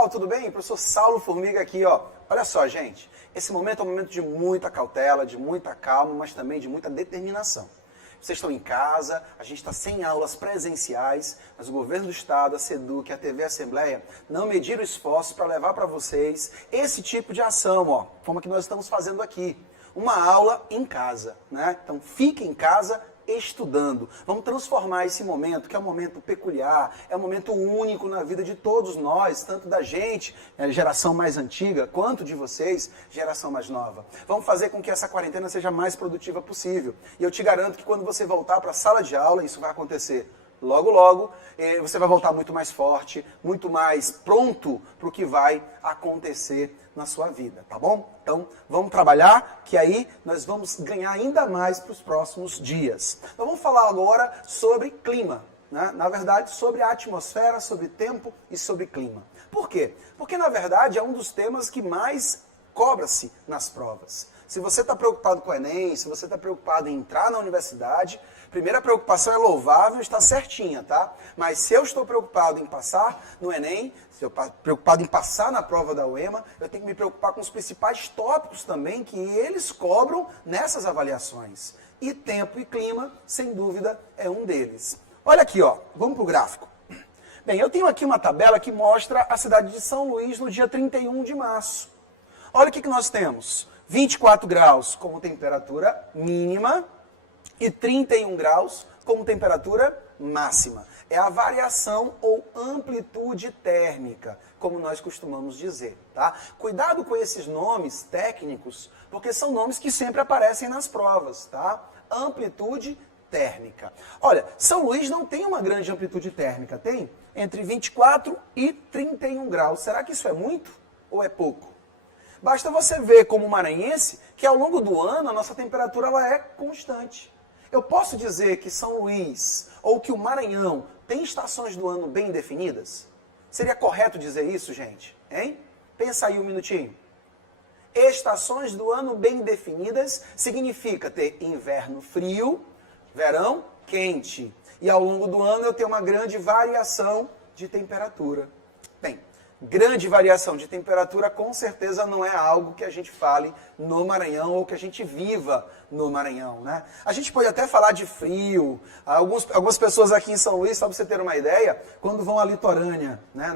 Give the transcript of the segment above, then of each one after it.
pessoal, tudo bem? Professor Saulo Formiga aqui, ó. Olha só, gente, esse momento é um momento de muita cautela, de muita calma, mas também de muita determinação. Vocês estão em casa, a gente está sem aulas presenciais, mas o governo do estado, a SEDUC, a TV Assembleia não mediram esforços para levar para vocês esse tipo de ação, ó, como a que nós estamos fazendo aqui. Uma aula em casa, né? Então fique em casa estudando. Vamos transformar esse momento, que é um momento peculiar, é um momento único na vida de todos nós, tanto da gente, geração mais antiga, quanto de vocês, geração mais nova. Vamos fazer com que essa quarentena seja a mais produtiva possível. E eu te garanto que quando você voltar para a sala de aula, isso vai acontecer logo, logo, você vai voltar muito mais forte, muito mais pronto para o que vai acontecer na sua vida, tá bom? Então, vamos trabalhar, que aí nós vamos ganhar ainda mais para os próximos dias. Então, vamos falar agora sobre clima, né? Na verdade, sobre a atmosfera, sobre tempo e sobre clima. Por quê? Porque, na verdade, é um dos temas que mais cobra-se nas provas. Se você está preocupado com o Enem, se você está preocupado em entrar na universidade, primeira preocupação é louvável, está certinha, tá? Mas se eu estou preocupado em passar no Enem, se eu estou preocupado em passar na prova da UEMA, eu tenho que me preocupar com os principais tópicos também que eles cobram nessas avaliações. E tempo e clima, sem dúvida, é um deles. Olha aqui, ó, vamos para o gráfico. Bem, eu tenho aqui uma tabela que mostra a cidade de São Luís no dia 31 de março. Olha o que nós temos. 24 graus como temperatura mínima e 31 graus como temperatura máxima. É a variação ou amplitude térmica, como nós costumamos dizer, tá? Cuidado com esses nomes técnicos, porque são nomes que sempre aparecem nas provas, tá? Amplitude térmica. Olha, São Luís não tem uma grande amplitude térmica, tem? Entre 24 e 31 graus. Será que isso é muito ou é pouco? Basta você ver como maranhense que ao longo do ano a nossa temperatura ela é constante. Eu posso dizer que São Luís ou que o Maranhão tem estações do ano bem definidas? Seria correto dizer isso, gente? Hein? Pensa aí um minutinho. Estações do ano bem definidas significa ter inverno frio, verão quente. E ao longo do ano eu tenho uma grande variação de temperatura. Bem, grande variação de temperatura com certeza não é algo que a gente fale no Maranhão ou que a gente viva no Maranhão, né? A gente pode até falar de frio. Algumas pessoas aqui em São Luís, só para você ter uma ideia, quando vão à litorânea, né,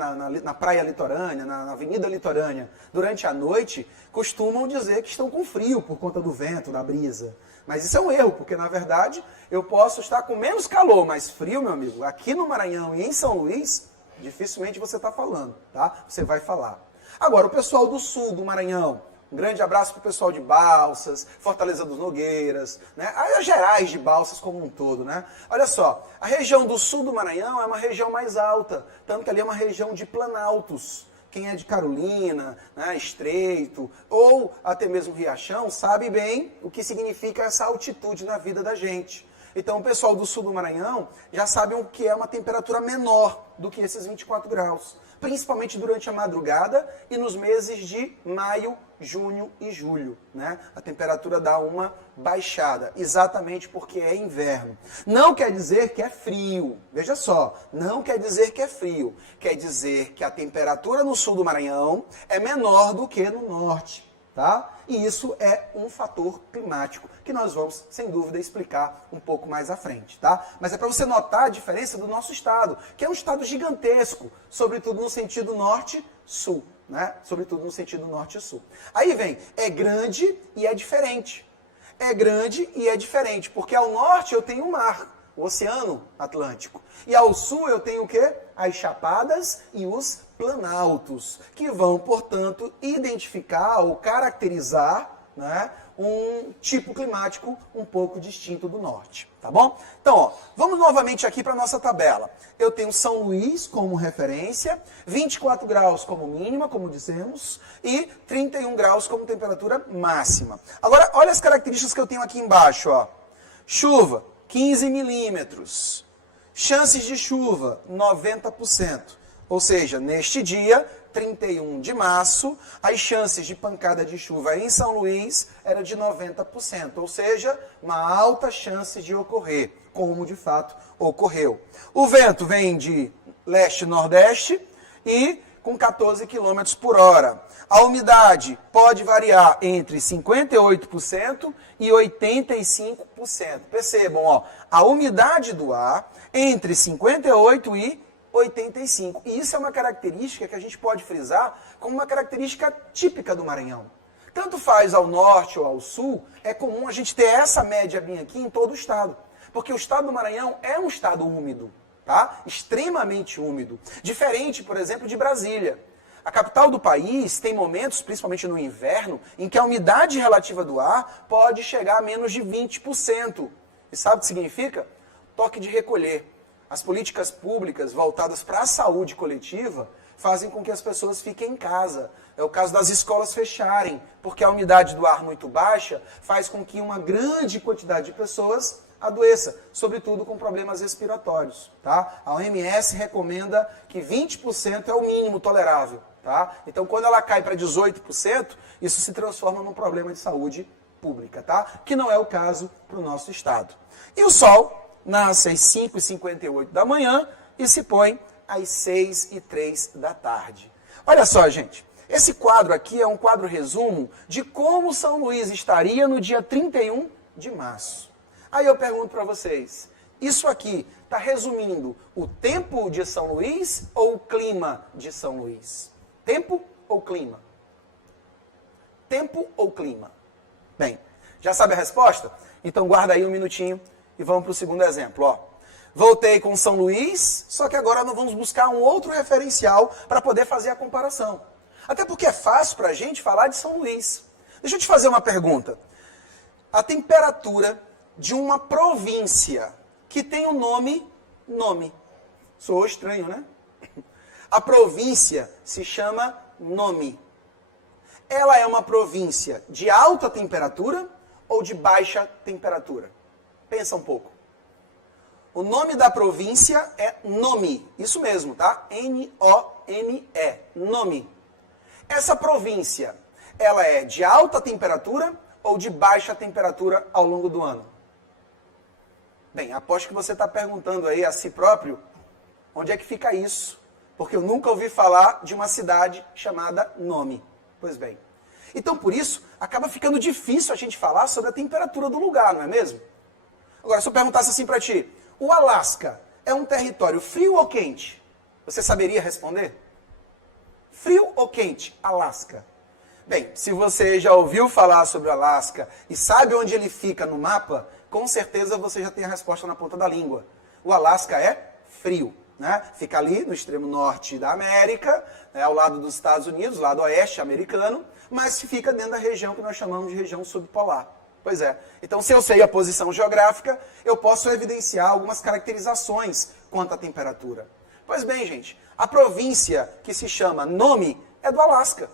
na praia litorânea, na avenida litorânea, durante a noite, costumam dizer que estão com frio por conta do vento, da brisa. Mas isso é um erro, porque na verdade eu posso estar com menos calor, mas frio, meu amigo, aqui no Maranhão e em São Luís, dificilmente você está falando, tá? Você vai falar. Agora, o pessoal do sul do Maranhão, um grande abraço para o pessoal de Balsas, Fortaleza dos Nogueiras, né? As Gerais de Balsas como um todo, né? Olha só, a região do sul do Maranhão é uma região mais alta, tanto que ali é uma região de planaltos. Quem é de Carolina, né, Estreito, ou até mesmo Riachão, sabe bem o que significa essa altitude na vida da gente. Então, o pessoal do sul do Maranhão já sabe o que é uma temperatura menor do que esses 24 graus. Principalmente durante a madrugada e nos meses de maio, junho e julho, né? A temperatura dá uma baixada, exatamente porque é inverno. Não quer dizer que é frio, veja só, não quer dizer que é frio. Quer dizer que a temperatura no sul do Maranhão é menor do que no norte. Tá? E isso é um fator climático que nós vamos, sem dúvida, explicar um pouco mais à frente, tá? Mas é para você notar a diferença do nosso estado, que é um estado gigantesco, sobretudo no sentido norte-sul, né? Sobretudo no sentido norte-sul. Aí vem, é grande e é diferente. É grande e é diferente, porque ao norte eu tenho o mar, o Oceano Atlântico. E ao sul eu tenho o quê? As chapadas e os planaltos, que vão, portanto, identificar ou caracterizar, né, um tipo climático um pouco distinto do norte, tá bom? Então, ó, vamos novamente aqui para a nossa tabela. Eu tenho São Luís como referência, 24 graus como mínima, como dissemos, e 31 graus como temperatura máxima. Agora, olha as características que eu tenho aqui embaixo, ó. Chuva, 15 milímetros. Chances de chuva, 90%. Ou seja, neste dia, 31 de março, as chances de pancada de chuva em São Luís era de 90%. Ou seja, uma alta chance de ocorrer, como de fato ocorreu. O vento vem de leste-nordeste e com 14 km por hora. A umidade pode variar entre 58% e 85%. Percebam, ó, a umidade do ar entre 58% e 85%. E isso é uma característica que a gente pode frisar como uma característica típica do Maranhão. Tanto faz ao norte ou ao sul, é comum a gente ter essa média bem aqui em todo o estado. Porque o estado do Maranhão é um estado úmido, tá? Extremamente úmido. Diferente, por exemplo, de Brasília. A capital do país tem momentos, principalmente no inverno, em que a umidade relativa do ar pode chegar a menos de 20%. E sabe o que significa? Toque de recolher. As políticas públicas voltadas para a saúde coletiva fazem com que as pessoas fiquem em casa. É o caso das escolas fecharem, porque a umidade do ar muito baixa faz com que uma grande quantidade de pessoas adoeça, sobretudo com problemas respiratórios. Tá? A OMS recomenda que 20% é o mínimo tolerável. Tá? Então, quando ela cai para 18%, isso se transforma num problema de saúde pública, tá? Que não é o caso para o nosso estado. E o sol nasce às 5h58 da manhã e se põe às 6h03 da tarde. Olha só, gente, esse quadro aqui é um quadro resumo de como São Luís estaria no dia 31 de março. Aí eu pergunto para vocês, isso aqui está resumindo o tempo de São Luís ou o clima de São Luís? Tempo ou clima? Tempo ou clima? Bem, já sabe a resposta? Então guarda aí um minutinho e vamos para o segundo exemplo. Ó. Voltei com São Luís, só que agora nós vamos buscar um outro referencial para poder fazer a comparação. Até porque é fácil para a gente falar de São Luís. Deixa eu te fazer uma pergunta. A temperatura de uma província que tem o nome. Soou estranho, né? A província se chama Nome. Ela é uma província de alta temperatura ou de baixa temperatura? Pensa um pouco. O nome da província é Nome. Isso mesmo, tá? N-O-M-E. Nome. Essa província, ela é de alta temperatura ou de baixa temperatura ao longo do ano? Bem, aposto que você está perguntando aí a si próprio, onde é que fica isso? Porque eu nunca ouvi falar de uma cidade chamada Nome. Pois bem. Então, por isso, acaba ficando difícil a gente falar sobre a temperatura do lugar, não é mesmo? Agora, se eu perguntasse assim para ti, o Alasca é um território frio ou quente? Você saberia responder? Frio ou quente, Alasca? Bem, se você já ouviu falar sobre o Alasca e sabe onde ele fica no mapa, com certeza você já tem a resposta na ponta da língua. O Alasca é frio. Né? Fica ali no extremo norte da América, né, ao lado dos Estados Unidos, lado oeste americano, mas fica dentro da região que nós chamamos de região subpolar. Pois é. Então, se eu sei a posição geográfica, eu posso evidenciar algumas caracterizações quanto à temperatura. Pois bem, gente, a província que se chama Nome é do Alasca.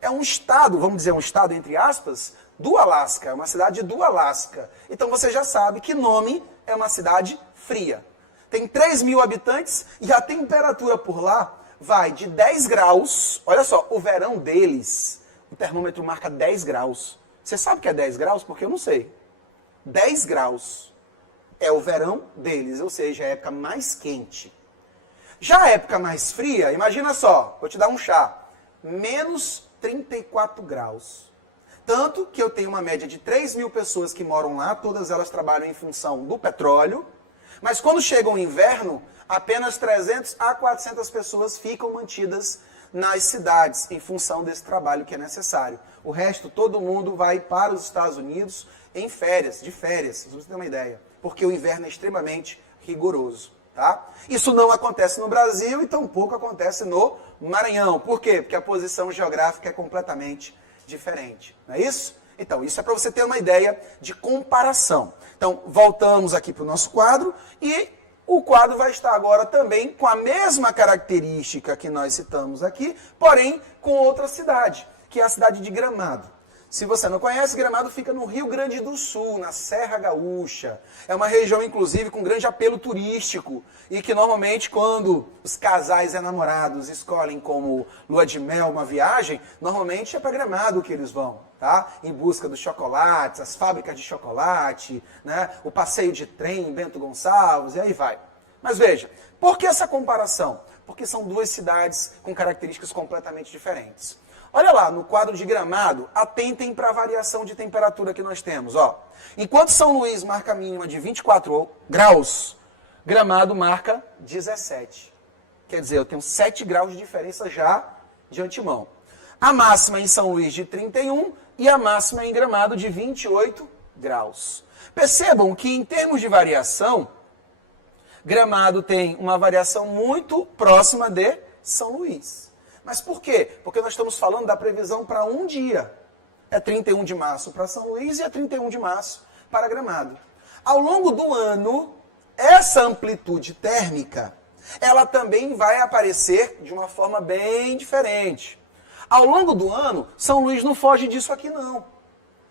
É um estado, vamos dizer um estado entre aspas, do Alasca, é uma cidade do Alasca. Então você já sabe que Nome é uma cidade fria. Tem 3.000 habitantes e a temperatura por lá vai de 10 graus. Olha só, o verão deles, o termômetro marca 10 graus. Você sabe o que é 10 graus? Porque eu não sei. 10 graus é o verão deles, ou seja, a época mais quente. Já a época mais fria, imagina só, vou te dar um chá. Menos 34 graus. Tanto que eu tenho uma média de 3.000 pessoas que moram lá, todas elas trabalham em função do petróleo. Mas quando chega o inverno, apenas 300 a 400 pessoas ficam mantidas nas cidades, em função desse trabalho que é necessário. O resto, todo mundo vai para os Estados Unidos em férias, de férias, pra você ter uma ideia. Porque o inverno é extremamente rigoroso. Tá? Isso não acontece no Brasil e tampouco acontece no Maranhão. Por quê? Porque a posição geográfica é completamente diferente. Não é isso? Então, isso é para você ter uma ideia de comparação. Então, voltamos aqui para o nosso quadro e o quadro vai estar agora também com a mesma característica que nós citamos aqui, porém com outra cidade, que é a cidade de Gramado. Se você não conhece, Gramado fica no Rio Grande do Sul, na Serra Gaúcha. É uma região, inclusive, com grande apelo turístico e que normalmente, quando os casais enamorados escolhem como lua de mel uma viagem, normalmente é para Gramado que eles vão, tá? Em busca dos chocolates, as fábricas de chocolate, né? O passeio de trem em Bento Gonçalves, e aí vai. Mas veja, por que essa comparação? porque são duas cidades com características completamente diferentes. Olha lá, no quadro de Gramado, atentem para a variação de temperatura que nós temos. Ó. Enquanto São Luís marca a mínima de 24 graus, Gramado marca 17. Quer dizer, eu tenho 7 graus de diferença já de antemão. A máxima em São Luís de 31 e a máxima em Gramado de 28 graus. Percebam que em termos de variação, Gramado tem uma variação muito próxima de São Luís. Mas por quê? Porque nós estamos falando da previsão para um dia. É 31 de março para São Luís e é 31 de março para Gramado. Ao longo do ano, essa amplitude térmica, ela também vai aparecer de uma forma bem diferente. Ao longo do ano, São Luís não foge disso aqui não.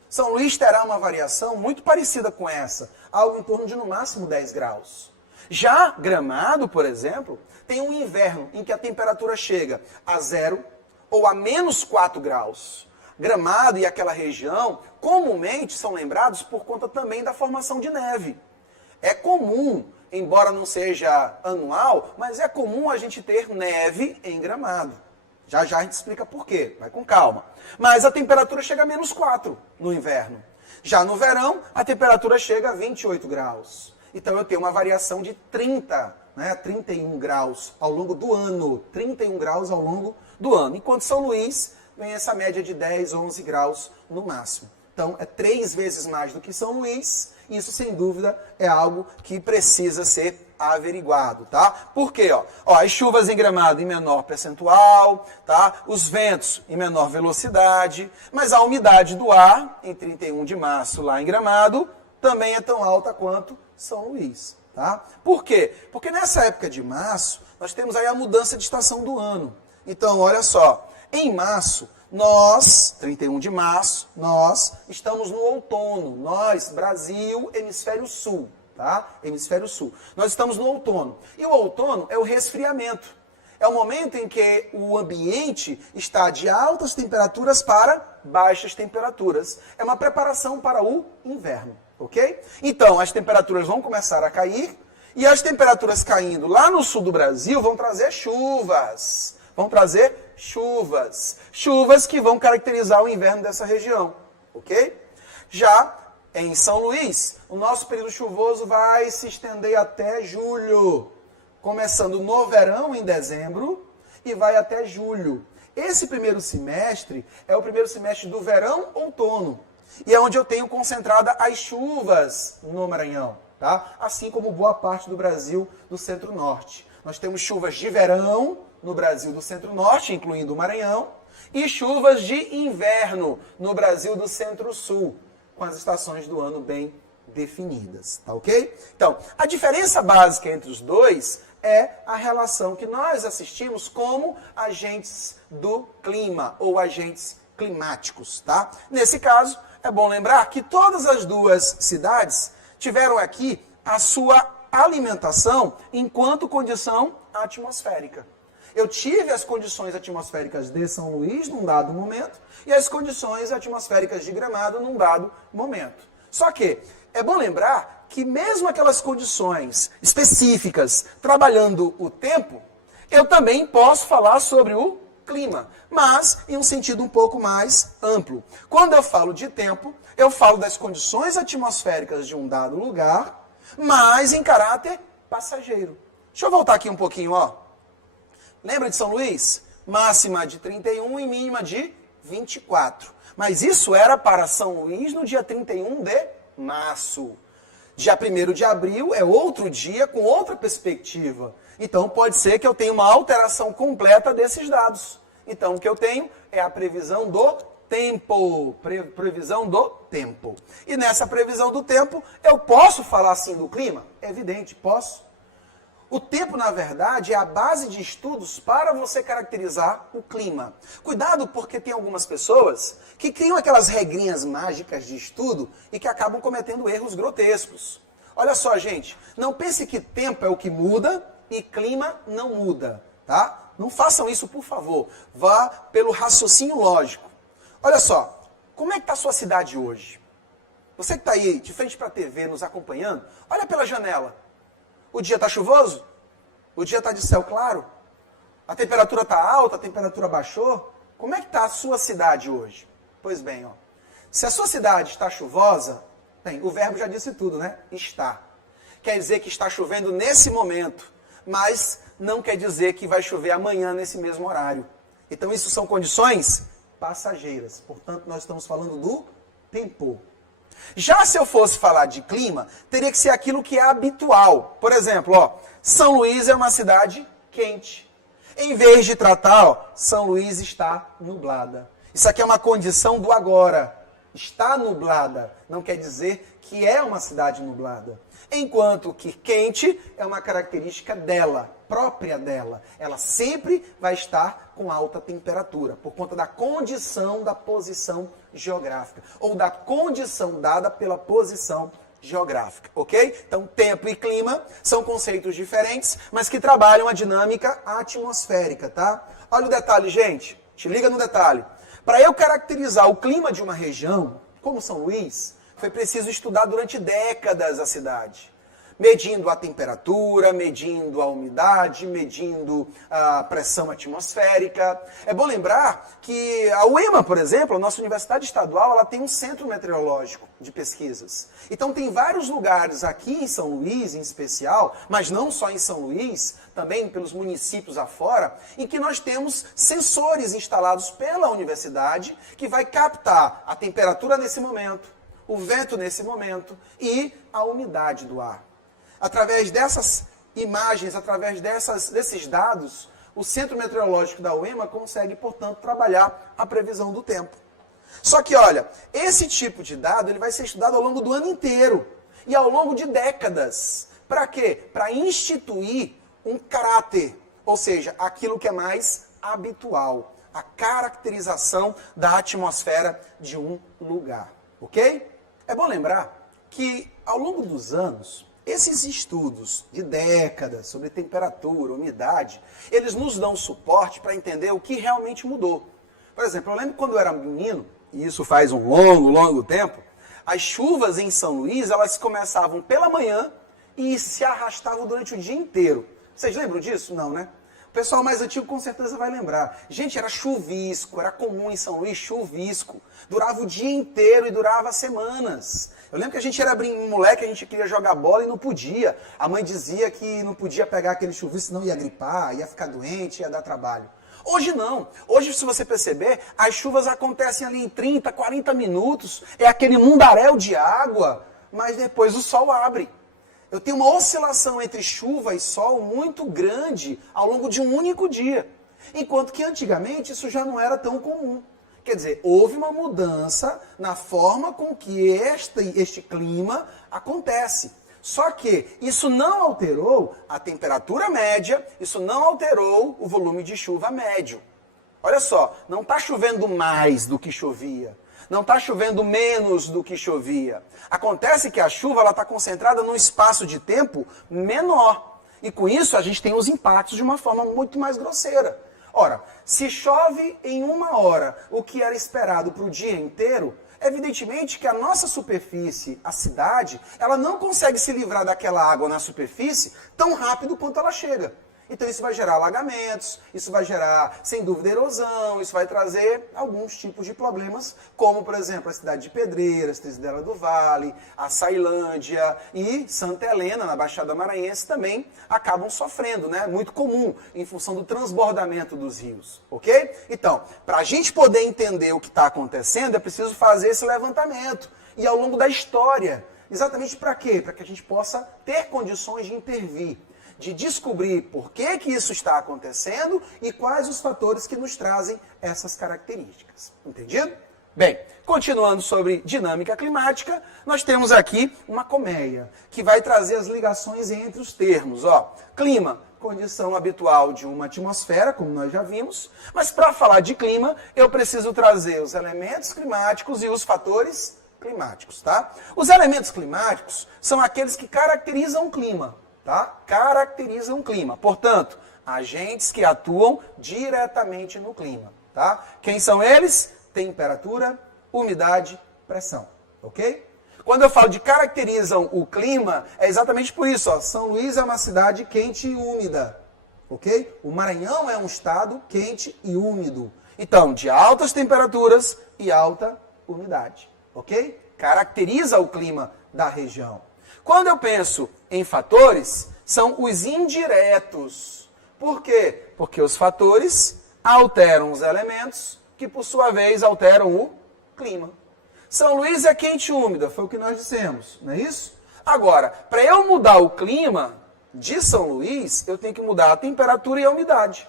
São Luís terá uma variação muito parecida com essa, algo em torno de no máximo 10 graus. Já Gramado, por exemplo, tem um inverno em que a temperatura chega a 0 ou a menos 4 graus. Gramado e aquela região comumente são lembrados por conta também da formação de neve. É comum, embora não seja anual, mas é comum a gente ter neve em Gramado. Já já a gente explica por quê, vai com calma. Mas a temperatura chega a menos 4 no inverno. Já no verão, a temperatura chega a 28 graus. Então eu tenho uma variação de 31 graus ao longo do ano. 31 graus ao longo do ano. Enquanto São Luís vem essa média de 10, 11 graus no máximo. Então é 3 vezes mais do que São Luís. Isso, sem dúvida, é algo que precisa ser averiguado, tá? Por quê? As chuvas em Gramado em menor percentual, tá? Os ventos em menor velocidade, mas a umidade do ar, em 31 de março lá em Gramado, também é tão alta quanto São Luís, tá? Por quê? Porque nessa época de março, nós temos aí a mudança de estação do ano. Então, olha só, em março, 31 de março, nós estamos no outono. Nós, Brasil, hemisfério sul, tá? Hemisfério sul. Nós estamos no outono. E o outono é o resfriamento. É o momento em que o ambiente está de altas temperaturas para baixas temperaturas. É uma preparação para o inverno, ok? Então, as temperaturas vão começar a cair e as temperaturas caindo lá no sul do Brasil vão trazer chuvas. Chuvas que vão caracterizar o inverno dessa região, ok? Já em São Luís, o nosso período chuvoso vai se estender até julho, começando no verão em dezembro e vai até julho. Esse primeiro semestre é o primeiro semestre do verão-outono e é onde eu tenho concentrada as chuvas no Maranhão, tá? Assim como boa parte do Brasil do centro-norte. Nós temos chuvas de verão no Brasil do centro-norte, incluindo o Maranhão, e chuvas de inverno no Brasil do centro-sul, com as estações do ano bem definidas, tá ok? Então, a diferença básica entre os dois é a relação que nós assistimos como agentes do clima, ou agentes climáticos, tá? Nesse caso, é bom lembrar que todas as duas cidades tiveram aqui a sua alimentação enquanto condição atmosférica. Eu tive as condições atmosféricas de São Luís num dado momento e as condições atmosféricas de Gramado num dado momento. Só que é bom lembrar que mesmo aquelas condições específicas trabalhando o tempo, eu também posso falar sobre o clima, mas em um sentido um pouco mais amplo. Quando eu falo de tempo, eu falo das condições atmosféricas de um dado lugar, mas em caráter passageiro. Deixa eu voltar aqui um pouquinho, ó. Lembra de São Luís? Máxima de 31 e mínima de 24. Mas isso era para São Luís no dia 31 de março. Dia 1º de abril é outro dia com outra perspectiva. Então pode ser que eu tenha uma alteração completa desses dados. Então o que eu tenho é a previsão do tempo. Previsão do tempo. E nessa previsão do tempo, eu posso falar assim do clima? É evidente, posso. O tempo, na verdade, é a base de estudos para você caracterizar o clima. Cuidado, porque tem algumas pessoas que criam aquelas regrinhas mágicas de estudo e que acabam cometendo erros grotescos. Olha só, gente, não pense que tempo é o que muda e clima não muda, tá? Não façam isso, por favor. Vá pelo raciocínio lógico. Olha só, como é que está a sua cidade hoje? Você que está aí de frente para a TV nos acompanhando, olha pela janela. O dia está chuvoso? O dia está de céu claro? A temperatura está alta, a temperatura baixou? Como é que está a sua cidade hoje? Pois bem, ó, se a sua cidade está chuvosa, bem, o verbo já disse tudo, né? Está. Quer dizer que está chovendo nesse momento, mas não quer dizer que vai chover amanhã nesse mesmo horário. Então isso são condições passageiras. Portanto, nós estamos falando do tempo. Já se eu fosse falar de clima, teria que ser aquilo que é habitual. Por exemplo, ó, São Luís é uma cidade quente. Em vez de tratar, ó, São Luís está nublada. Isso aqui é uma condição do agora. Está nublada não quer dizer que é uma cidade nublada. Enquanto que quente é uma característica dela, própria dela. Ela sempre vai estar com alta temperatura, por conta da condição da posição geográfica, ou da condição dada pela posição geográfica, ok? Então, tempo e clima são conceitos diferentes, mas que trabalham a dinâmica atmosférica, tá? Olha o detalhe, gente. Te liga no detalhe. Para eu caracterizar o clima de uma região, como São Luís, foi preciso estudar durante décadas a cidade. Medindo a temperatura, medindo a umidade, medindo a pressão atmosférica. É bom lembrar que a UEMA, por exemplo, a nossa universidade estadual, ela tem um centro meteorológico de pesquisas. Então tem vários lugares aqui em São Luís, em especial, mas não só em São Luís, também pelos municípios afora, em que nós temos sensores instalados pela universidade que vai captar a temperatura nesse momento, o vento nesse momento e a umidade do ar. Através dessas imagens, através desses dados, o Centro Meteorológico da UEMA consegue, portanto, trabalhar a previsão do tempo. Só que, olha, esse tipo de dado ele vai ser estudado ao longo do ano inteiro e ao longo de décadas. Para quê? Para instituir um caráter, ou seja, aquilo que é mais habitual, a caracterização da atmosfera de um lugar, ok? É bom lembrar que, ao longo dos anos, esses estudos de décadas sobre temperatura, umidade, eles nos dão suporte para entender o que realmente mudou. Por exemplo, eu lembro quando eu era menino, e isso faz um longo tempo, as chuvas em São Luís, elas começavam pela manhã e se arrastavam durante o dia inteiro. Vocês lembram disso? Não, né? O pessoal mais antigo com certeza vai lembrar. Gente, era chuvisco, era comum em São Luís chuvisco. Durava o dia inteiro e durava semanas. Eu lembro que a gente era moleque, a gente queria jogar bola e não podia. A mãe dizia que não podia pegar aquele chuvisco, senão ia gripar, ia ficar doente, ia dar trabalho. Hoje não. Hoje, se você perceber, as chuvas acontecem ali em 30, 40 minutos. É aquele mundaréu de água, mas depois o sol abre. Eu tenho uma oscilação entre chuva e sol muito grande ao longo de um único dia. Enquanto que antigamente isso já não era tão comum. Quer dizer, houve uma mudança na forma com que este clima acontece. Só que isso não alterou a temperatura média, isso não alterou o volume de chuva médio. Olha só, não está chovendo mais do que chovia. Não está chovendo menos do que chovia. Acontece que a chuva está concentrada num espaço de tempo menor. E com isso a gente tem os impactos de uma forma muito mais grosseira. Ora, se chove em 1 hora o que era esperado para o dia inteiro, evidentemente que a nossa superfície, a cidade, ela não consegue se livrar daquela água na superfície tão rápido quanto ela chega. Então isso vai gerar alagamentos, isso vai gerar, sem dúvida, erosão, isso vai trazer alguns tipos de problemas, como, por exemplo, a cidade de Pedreiras, Trizidela do Vale, a Sailândia e Santa Helena, na Baixada Maranhense, também acabam sofrendo, né? Muito comum, em função do transbordamento dos rios, ok? Então, para a gente poder entender o que está acontecendo, é preciso fazer esse levantamento. E ao longo da história, exatamente para quê? Para que a gente possa ter condições de intervir, de descobrir por que isso está acontecendo e quais os fatores que nos trazem essas características. Entendido? Bem, continuando sobre dinâmica climática, nós temos aqui uma colmeia, que vai trazer as ligações entre os termos. Ó, clima, condição habitual de uma atmosfera, como nós já vimos, mas para falar de clima, eu preciso trazer os elementos climáticos e os fatores climáticos, tá? Os elementos climáticos são aqueles que caracterizam o clima. Tá? Caracterizam o clima. Portanto, agentes que atuam diretamente no clima. Tá? Quem são eles? Temperatura, umidade, pressão. Ok? Quando eu falo de caracterizam o clima, é exatamente por isso. Ó. São Luís é uma cidade quente e úmida. ok? O Maranhão é um estado quente e úmido. Então, de altas temperaturas e alta umidade, ok? Caracteriza o clima da região. Quando eu penso em fatores, são os indiretos. Por quê? Porque os fatores alteram os elementos, que por sua vez alteram o clima. São Luís é quente e úmida, foi o que nós dissemos, não é isso? Agora, para eu mudar o clima de São Luís, eu tenho que mudar a temperatura e a umidade.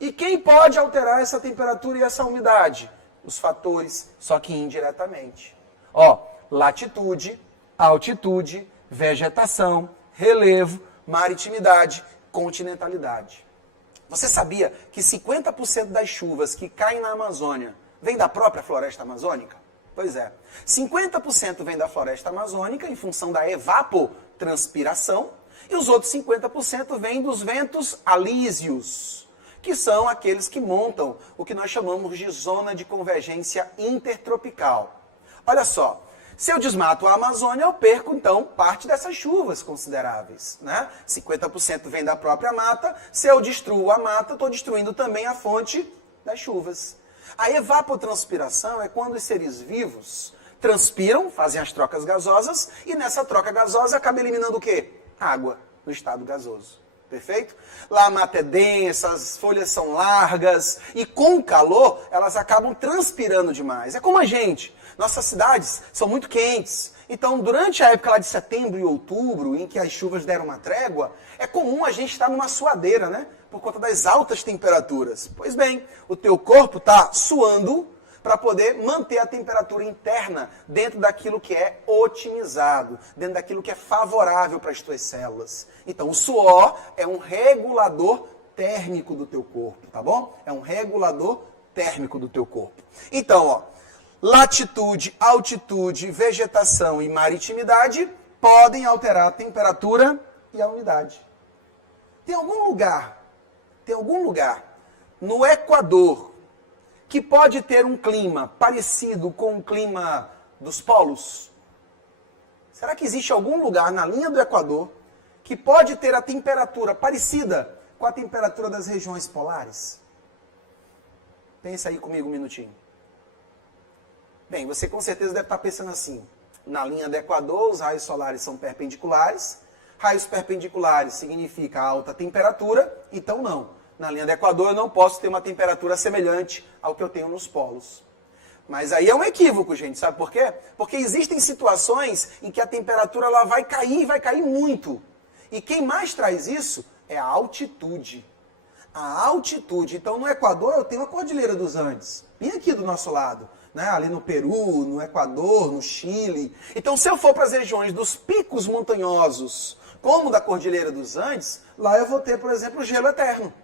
E quem pode alterar essa temperatura e essa umidade? Os fatores, só que indiretamente. Ó, latitude, altitude, vegetação, relevo, maritimidade, continentalidade. Você sabia que 50% das chuvas que caem na Amazônia vem da própria floresta amazônica? Pois é. 50% vem da floresta amazônica em função da evapotranspiração e os outros 50% vêm dos ventos alísios, que são aqueles que montam o que nós chamamos de zona de convergência intertropical. Olha só, se eu desmato a Amazônia, eu perco, então, parte dessas chuvas consideráveis, né? 50% vem da própria mata. Se eu destruo a mata, estou destruindo também a fonte das chuvas. A evapotranspiração é quando os seres vivos transpiram, fazem as trocas gasosas, e nessa troca gasosa acaba eliminando o quê? Água no estado gasoso. Perfeito? Lá a mata é densa, as folhas são largas, e com o calor, elas acabam transpirando demais. É como a gente. Nossas cidades são muito quentes. Então, durante a época lá de setembro e outubro, em que as chuvas deram uma trégua, é comum a gente estar numa suadeira, né? Por conta das altas temperaturas. Pois bem, o teu corpo está suando para poder manter a temperatura interna dentro daquilo que é otimizado, dentro daquilo que é favorável para as tuas células. Então, o suor é um regulador térmico do teu corpo, tá bom? É um regulador térmico do teu corpo. Então, ó, latitude, altitude, vegetação e maritimidade podem alterar a temperatura e a umidade. Tem algum lugar no Equador que pode ter um clima parecido com o clima dos polos? Será que existe algum lugar na linha do Equador que pode ter a temperatura parecida com a temperatura das regiões polares? Pensa aí comigo um minutinho. Bem, você com certeza deve estar pensando assim, na linha do Equador os raios solares são perpendiculares, raios perpendiculares significa alta temperatura, então não. Na linha do Equador eu não posso ter uma temperatura semelhante ao que eu tenho nos polos. Mas aí é um equívoco, gente, sabe por quê? Porque existem situações em que a temperatura ela vai cair muito. E quem mais traz isso é a altitude. A altitude. Então no Equador eu tenho a Cordilheira dos Andes, bem aqui do nosso lado. Né? Ali no Peru, no Equador, no Chile. Então se eu for para as regiões dos picos montanhosos, como da Cordilheira dos Andes, lá eu vou ter, por exemplo, gelo eterno.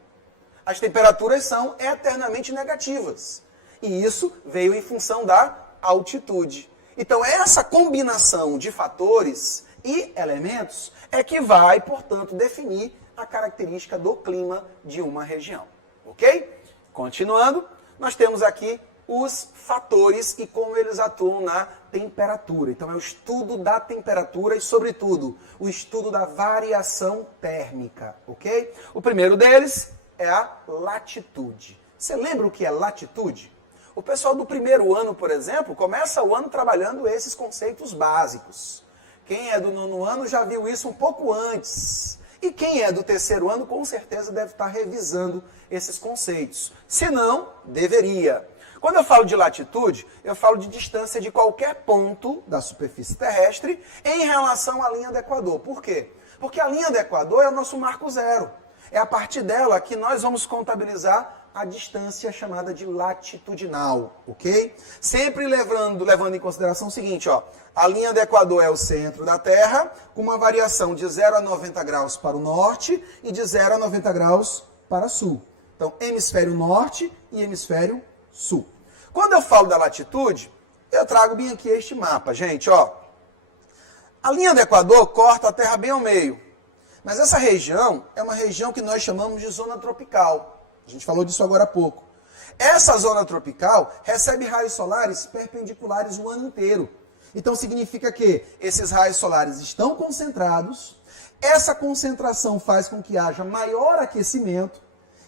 As temperaturas são eternamente negativas. E isso veio em função da altitude. Então, essa combinação de fatores e elementos é que vai, portanto, definir a característica do clima de uma região. Ok? Continuando, nós temos aqui os fatores e como eles atuam na temperatura. Então, é o estudo da temperatura e, sobretudo, o estudo da variação térmica. Ok? O primeiro deles é a latitude. Você lembra o que é latitude? O pessoal do primeiro ano, por exemplo, começa o ano trabalhando esses conceitos básicos. Quem é do nono ano já viu isso um pouco antes. E quem é do terceiro ano, com certeza, deve estar revisando esses conceitos. Se não, deveria. Quando eu falo de latitude, eu falo de distância de qualquer ponto da superfície terrestre em relação à linha do Equador. Por quê? Porque a linha do Equador é o nosso marco zero. É a partir dela que nós vamos contabilizar a distância chamada de latitudinal, ok? Sempre levando em consideração o seguinte, ó, a linha do Equador é o centro da Terra, com uma variação de 0 a 90 graus para o norte e de 0 a 90 graus para o sul. Então, hemisfério norte e hemisfério sul. Quando eu falo da latitude, eu trago bem aqui este mapa, gente, ó. A linha do Equador corta a Terra bem ao meio. Mas essa região é uma região que nós chamamos de zona tropical. A gente falou disso agora há pouco. Essa zona tropical recebe raios solares perpendiculares o ano inteiro. Então significa que esses raios solares estão concentrados, essa concentração faz com que haja maior aquecimento,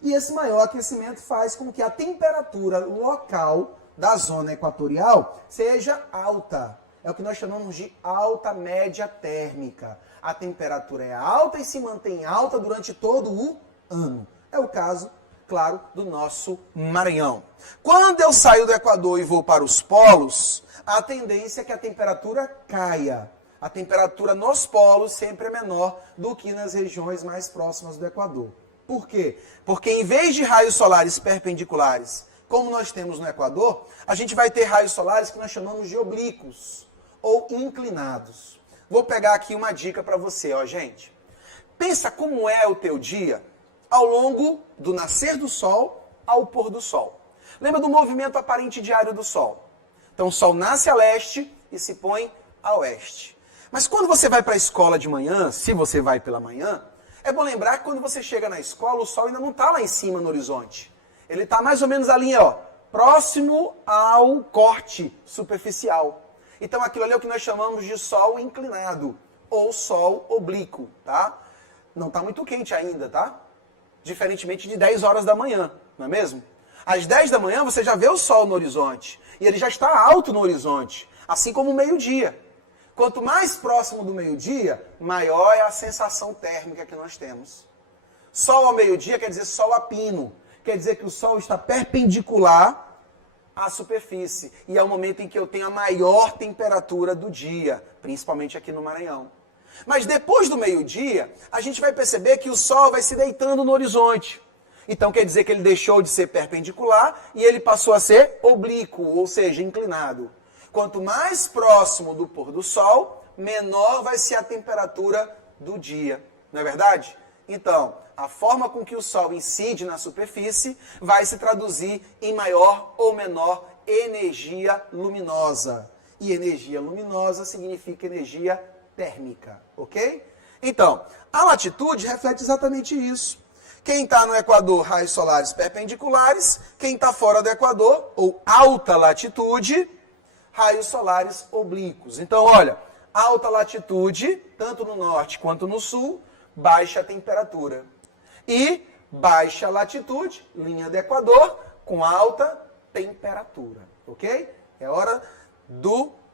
e esse maior aquecimento faz com que a temperatura local da zona equatorial seja alta. É o que nós chamamos de alta média térmica. A temperatura é alta e se mantém alta durante todo o ano. É o caso, claro, do nosso Maranhão. Quando eu saio do Equador e vou para os polos, a tendência é que a temperatura caia. A temperatura nos polos sempre é menor do que nas regiões mais próximas do Equador. Por quê? Porque em vez de raios solares perpendiculares, como nós temos no Equador, a gente vai ter raios solares que nós chamamos de oblíquos ou inclinados. Vou pegar aqui uma dica para você, ó, gente. Pensa como é o teu dia ao longo do nascer do sol ao pôr do sol. Lembra do movimento aparente diário do sol? Então o sol nasce a leste e se põe a oeste. Mas quando você vai para a escola de manhã, se você vai pela manhã, é bom lembrar que quando você chega na escola, o sol ainda não está lá em cima no horizonte. Ele está mais ou menos ali, ó, próximo ao corte superficial. Então aquilo ali é o que nós chamamos de sol inclinado, ou sol oblíquo, tá? Não está muito quente ainda, tá? Diferentemente de 10 horas da manhã, não é mesmo? Às 10 da manhã você já vê o sol no horizonte, e ele já está alto no horizonte, assim como o meio-dia. Quanto mais próximo do meio-dia, maior é a sensação térmica que nós temos. Sol ao meio-dia quer dizer sol a pino, quer dizer que o sol está perpendicular à superfície. E é o momento em que eu tenho a maior temperatura do dia, principalmente aqui no Maranhão. Mas depois do meio-dia, a gente vai perceber que o sol vai se deitando no horizonte. Então quer dizer que ele deixou de ser perpendicular e ele passou a ser oblíquo, ou seja, inclinado. Quanto mais próximo do pôr do sol, menor vai ser a temperatura do dia. Não é verdade? Então, a forma com que o sol incide na superfície vai se traduzir em maior ou menor energia luminosa. E energia luminosa significa energia térmica, ok? Então, a latitude reflete exatamente isso. Quem está no Equador, raios solares perpendiculares. Quem está fora do Equador, ou alta latitude, raios solares oblíquos. Então, olha, alta latitude, tanto no norte quanto no sul, baixa temperatura. E baixa latitude, linha do Equador, com alta temperatura, ok? É hora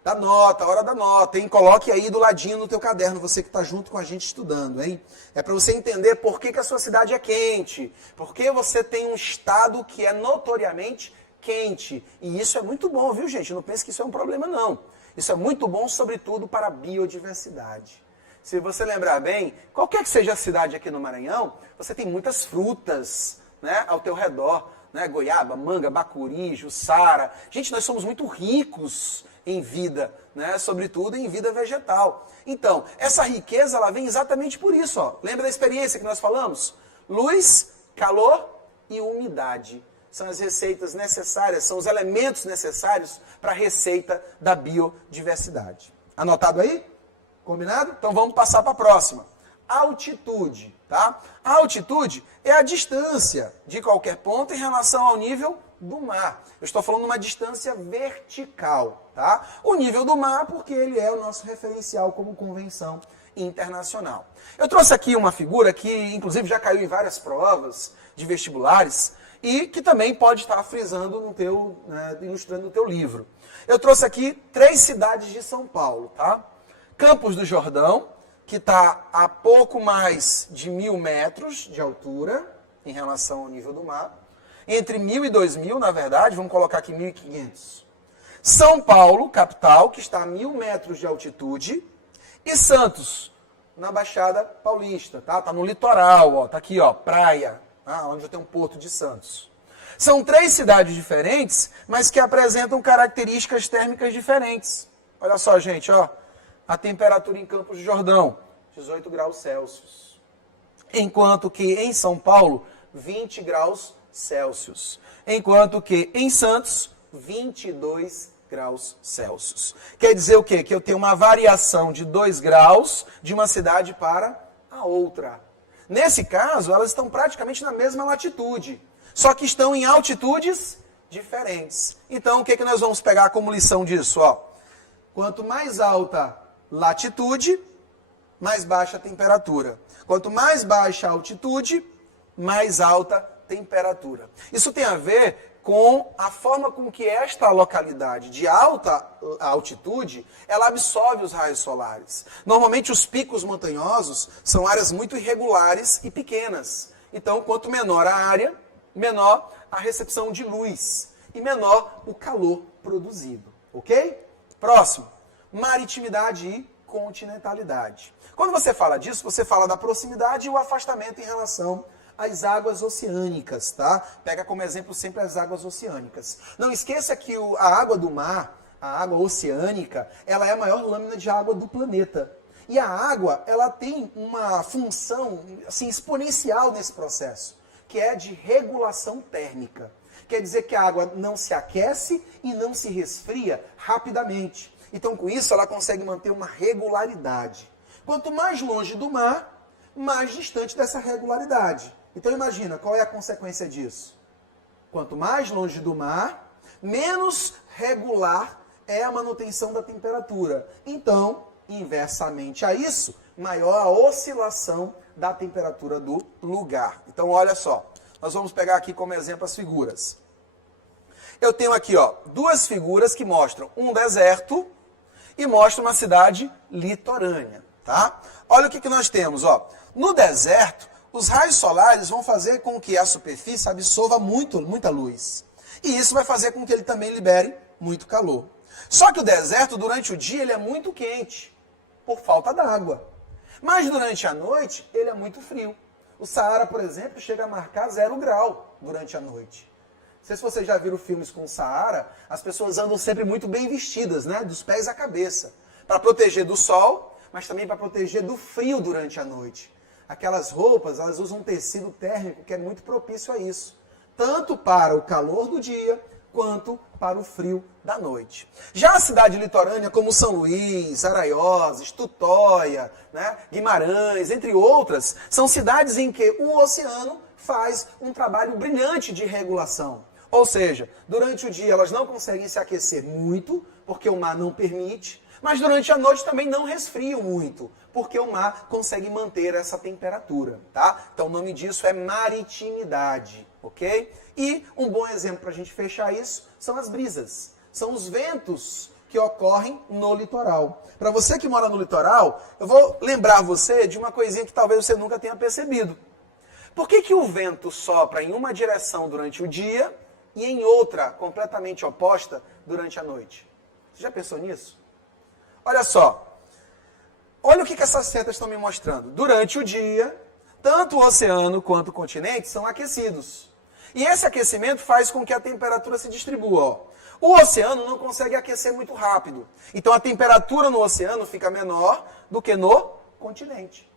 da nota, hein? Coloque aí do ladinho no teu caderno, você que está junto com a gente estudando, hein? É para você entender por que a sua cidade é quente, porque você tem um estado que é notoriamente quente. E isso é muito bom, viu, gente? Não pense que isso é um problema, não. Isso é muito bom, sobretudo, para a biodiversidade. Se você lembrar bem, qualquer que seja a cidade aqui no Maranhão, você tem muitas frutas, né, ao teu redor, né? Goiaba, manga, bacuri, jussara. Gente, nós somos muito ricos em vida, né? Sobretudo em vida vegetal. Então, essa riqueza ela vem exatamente por isso. Ó. Lembra da experiência que nós falamos? Luz, calor e umidade. São as receitas necessárias, são os elementos necessários para a receita da biodiversidade. Anotado aí? Combinado? Então vamos passar para a próxima. Altitude, tá? A altitude é a distância de qualquer ponto em relação ao nível do mar. Eu estou falando de uma distância vertical, tá? O nível do mar, porque ele é o nosso referencial como convenção internacional. Eu trouxe aqui uma figura que, inclusive, já caiu em várias provas de vestibulares e que também pode estar frisando no teu, né, ilustrando no teu livro. Eu trouxe aqui 3 cidades de São Paulo, tá? Campos do Jordão, que está a pouco mais de 1.000 metros de altura em relação ao nível do mar. Entre 1.000 e 2.000, na verdade, vamos colocar aqui 1.500. São Paulo, capital, que está a 1.000 metros de altitude. E Santos, na Baixada Paulista, tá? Está no litoral, ó, tá aqui, ó, praia, onde tem um porto de Santos. São 3 cidades diferentes, mas que apresentam características térmicas diferentes. Olha só, gente, ó. A temperatura em Campos do Jordão, 18 graus Celsius. Enquanto que em São Paulo, 20 graus Celsius. Enquanto que em Santos, 22 graus Celsius. Quer dizer o quê? Que eu tenho uma variação de 2 graus de uma cidade para a outra. Nesse caso, elas estão praticamente na mesma latitude, só que estão em altitudes diferentes. Então, o que nós vamos pegar como lição disso? Ó? Quanto mais alta latitude, mais baixa a temperatura. Quanto mais baixa a altitude, mais alta temperatura. Isso tem a ver com a forma com que esta localidade de alta altitude, ela absorve os raios solares. Normalmente os picos montanhosos são áreas muito irregulares e pequenas. Então, quanto menor a área, menor a recepção de luz e menor o calor produzido. Ok? Próximo, maritimidade e continentalidade. Quando você fala disso, você fala da proximidade e o afastamento em relação às águas oceânicas, tá? Pega como exemplo sempre as águas oceânicas. Não esqueça que a água do mar, a água oceânica, ela é a maior lâmina de água do planeta. E a água, ela tem uma função assim, exponencial nesse processo, que é de regulação térmica. Quer dizer que a água não se aquece e não se resfria rapidamente. Então, com isso, ela consegue manter uma regularidade. Quanto mais longe do mar, mais distante dessa regularidade. Então, imagina, qual é a consequência disso? Quanto mais longe do mar, menos regular é a manutenção da temperatura. Então, inversamente a isso, maior a oscilação da temperatura do lugar. Então, olha só. Nós vamos pegar aqui como exemplo as figuras. Eu tenho aqui, ó, duas figuras que mostram um deserto e mostram uma cidade litorânea, tá? Olha o que nós temos, ó. No deserto, os raios solares vão fazer com que a superfície absorva muita luz. E isso vai fazer com que ele também libere muito calor. Só que o deserto, durante o dia, ele é muito quente, por falta d'água. Mas durante a noite, ele é muito frio. O Saara, por exemplo, chega a marcar 0 grau durante a noite. Não sei se vocês já viram filmes com o Saara, as pessoas andam sempre muito bem vestidas, né? Dos pés à cabeça. Para proteger do sol, mas também para proteger do frio durante a noite. Aquelas roupas, elas usam um tecido térmico que é muito propício a isso. Tanto para o calor do dia, quanto para o frio da noite. Já a cidade litorânea, como São Luís, Araioses, Tutóia, né, Guimarães, entre outras, são cidades em que o oceano faz um trabalho brilhante de regulação. Ou seja, durante o dia elas não conseguem se aquecer muito, porque o mar não permite, mas durante a noite também não resfriam muito, porque o mar consegue manter essa temperatura, tá? Então o nome disso é maritimidade, ok? E um bom exemplo para a gente fechar isso são as brisas. São os ventos que ocorrem no litoral. Para você que mora no litoral, eu vou lembrar você de uma coisinha que talvez você nunca tenha percebido. Por que o vento sopra em uma direção durante o dia e em outra, completamente oposta, durante a noite? Você já pensou nisso? Olha só. Olha o que essas setas estão me mostrando. Durante o dia, tanto o oceano quanto o continente são aquecidos. E esse aquecimento faz com que a temperatura se distribua. Ó. O oceano não consegue aquecer muito rápido. Então a temperatura no oceano fica menor do que no continente.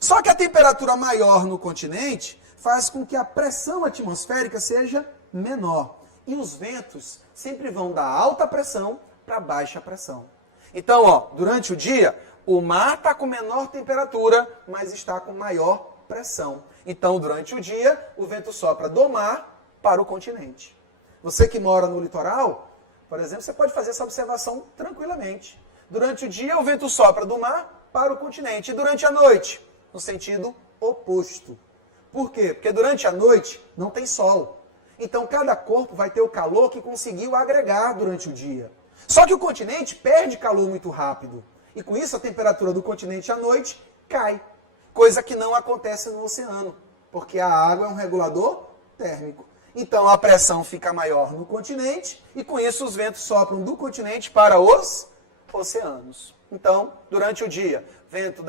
Só que a temperatura maior no continente faz com que a pressão atmosférica seja menor. E os ventos sempre vão da alta pressão para baixa pressão. Então, ó, durante o dia, o mar está com menor temperatura, mas está com maior pressão. Então, durante o dia, o vento sopra do mar para o continente. Você que mora no litoral, por exemplo, você pode fazer essa observação tranquilamente. Durante o dia, o vento sopra do mar para o continente. E durante a noite, no sentido oposto. Por quê? Porque durante a noite não tem sol. Então, cada corpo vai ter o calor que conseguiu agregar durante o dia. Só que o continente perde calor muito rápido. E com isso, a temperatura do continente à noite cai. Coisa que não acontece no oceano, porque a água é um regulador térmico. Então a pressão fica maior no continente e com isso os ventos sopram do continente para os oceanos. Então, durante o dia, vento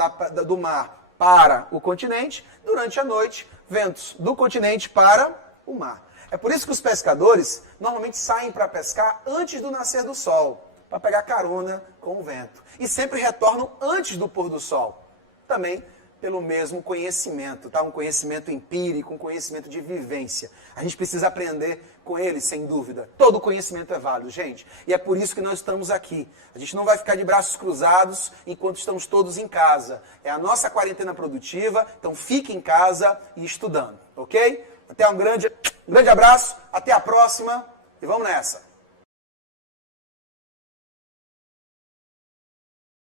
do mar para o continente, durante a noite, ventos do continente para o mar. É por isso que os pescadores normalmente saem para pescar antes do nascer do sol, para pegar carona com o vento. E sempre retornam antes do pôr do sol. Também pelo mesmo conhecimento, tá? Um conhecimento empírico, um conhecimento de vivência. A gente precisa aprender com ele, sem dúvida. Todo conhecimento é válido, gente. E é por isso que nós estamos aqui. A gente não vai ficar de braços cruzados enquanto estamos todos em casa. É a nossa quarentena produtiva, então fique em casa e estudando, ok? Até um grande abraço, até a próxima e vamos nessa.